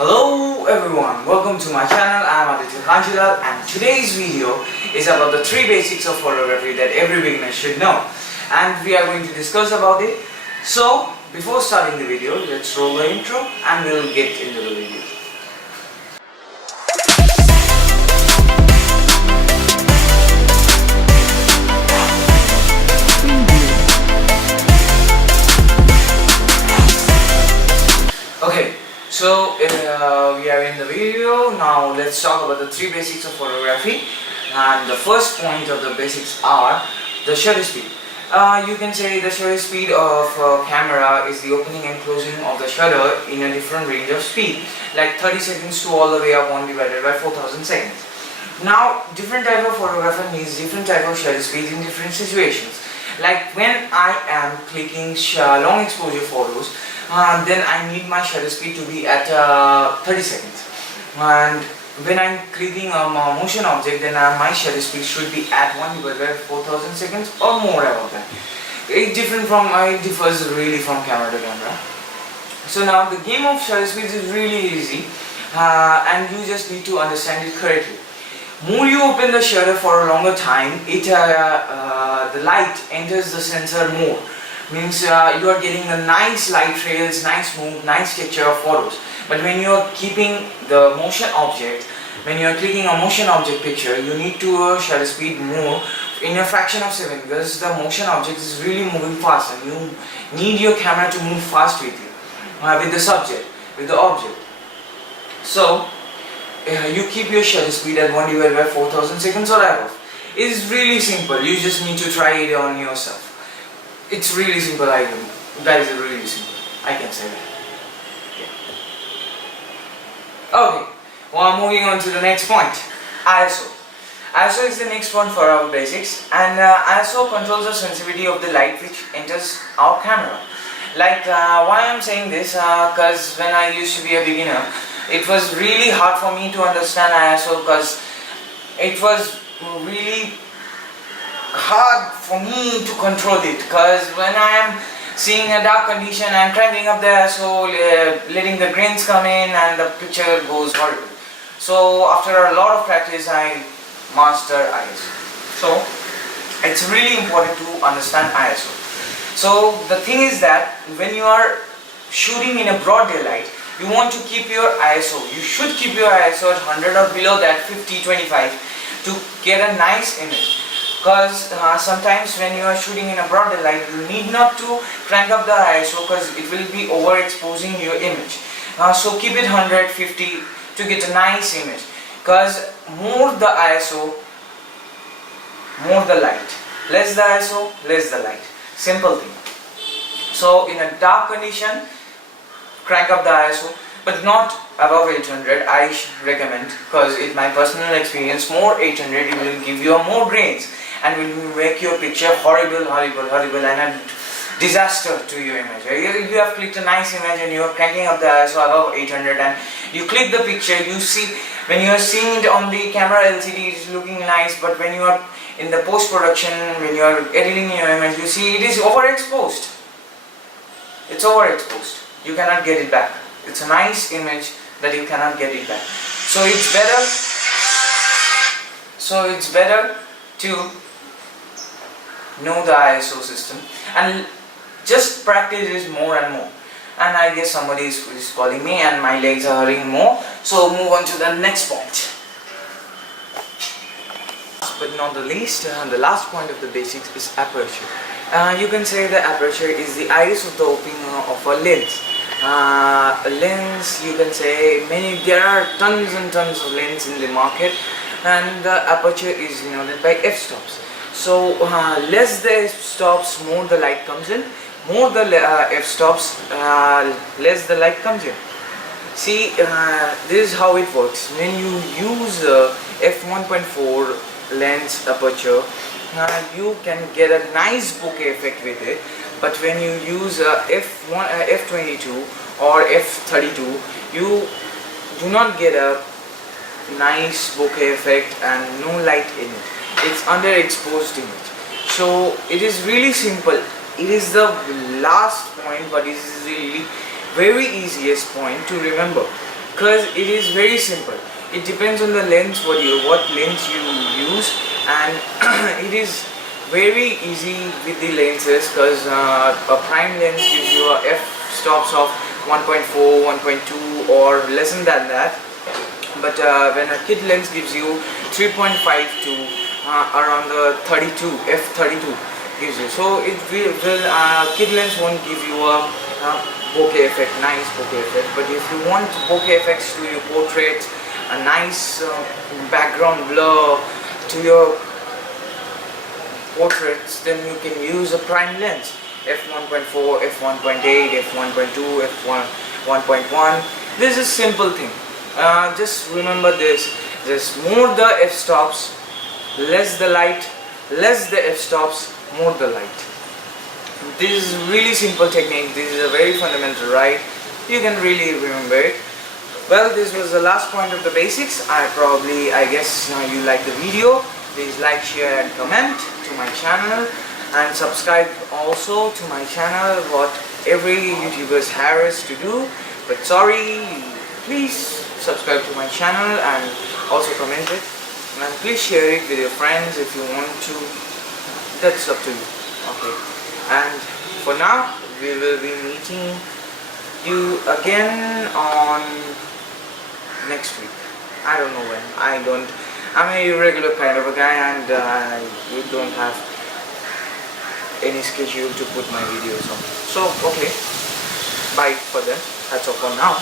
Hello everyone, welcome to my channel. I am Aditya Kanjilal and today's video is about the 3 basics of photography that every beginner should know, and we are going to discuss about it. So before starting the video, let's roll the intro and we'll get into the video. Okay, so we are in the video. Now let's talk about the 3 basics of photography, and the first point of the basics are the shutter speed. You can say the shutter speed of a camera is the opening and closing of the shutter in a different range of speed, like 30 seconds to all the way up 1 divided by 4000 seconds. Now different type of photographer needs different type of shutter speed in different situations. Like when I am clicking long exposure photos, then I need my shutter speed to be at 30 seconds, and when I'm clicking a motion object, then my shutter speed should be at 1 divided by 4000 seconds or more about that. It differs really from camera to camera. So now the game of shutter speeds is really easy, and you just need to understand it correctly. More you open the shutter for a longer time, the light enters the sensor more. Means you are getting a nice light trails, nice move, nice texture of photos. But when you are keeping the motion object, when you are clicking a motion object picture, you need to shutter speed more in a fraction of second, because the motion object is really moving fast and you need your camera to move fast with you, with the subject, with the object. So you keep your shutter speed at 1 divided by 4000 seconds or above. It is really simple. You just need to try it on yourself. It's really simple. That is really simple. I can say that. Yeah. Okay. Well, moving on to the next point. ISO. ISO is the next one for our basics, and ISO controls the sensitivity of the light which enters our camera. Like why I'm saying this? Because when I used to be a beginner, it was really hard for me to understand ISO, because it was really hard for me to control it, because when I am seeing a dark condition, I am cranking up the ISO, letting the grains come in, and the picture goes horrible. So after a lot of practice, I mastered ISO. So it's really important to understand ISO. So the thing is that when you are shooting in a broad daylight, you want to keep your ISO. You should keep your ISO at 100 or below that, 50, 25, to get a nice image. Because sometimes when you are shooting in a broad daylight, you need not to crank up the ISO, because it will be overexposing your image. So keep it 150 to get a nice image, because more the ISO, more the light. Less the ISO, less the light. Simple thing. So in a dark condition, crank up the ISO, but not above 800. I recommend, because in my personal experience, more 800 it will give you more grains and will make your picture horrible and a disaster to your image. You have clicked a nice image and you are cranking up the ISO above 800, and you click the picture, you see, when you are seeing it on the camera LCD, it is looking nice, but when you are in the post-production, when you are editing your image, you see it is overexposed. It's overexposed. You cannot get it back. It's a nice image that you cannot get it back. So it's better to know the ISO system and just practice it more and more. And I guess somebody is calling me and my legs are hurting more, so move on to the next point. Last but not the least, the last point of the basics is aperture. You can say the aperture is the iris of the opening of a lens. A lens, you can say, there are tons and tons of lenses in the market, and the aperture is denoted by f-stops. So less the f-stops, more the light comes in. More the f-stops, less the light comes in. See, this is how it works. When you use f1.4 lens aperture, you can get a nice bokeh effect with it. But when you use f22 or f32, you do not get a nice bokeh effect and no light in it. It's underexposed image. So it is really simple. It is the last point, but it is the very easiest point to remember. because it is very simple. It depends on the lens, what lens you use, and it is very easy with the lenses, because a prime lens gives you a f-stops of 1.4, 1.2 or less than that, but when a kit lens gives you 3.5 to around the 32, f32 gives you. So it will kit lens won't give you a bokeh effect, nice bokeh effect. But if you want bokeh effects to your portrait, a nice background blur to your portraits, then you can use a prime lens, f1.4, f1.8, f1.2, f1.1. This is a simple thing. Just remember this: just more the f-stops, less the light, less the f-stops, more the light. This is really simple technique. This is a very fundamental, right? You can really remember it. Well, this was the last point of the basics. I guess you like the video. Please like, share and comment to my channel, and subscribe also to my channel, what every YouTuber has to do. But sorry, please subscribe to my channel and also comment it, and please share it with your friends if you want to. That's up to you. Okay, and for now we will be meeting you again on next week. I don't know when. I'm a irregular kind of a guy, and I don't have any schedule to put my videos on. So okay, bye for them. That's all for now.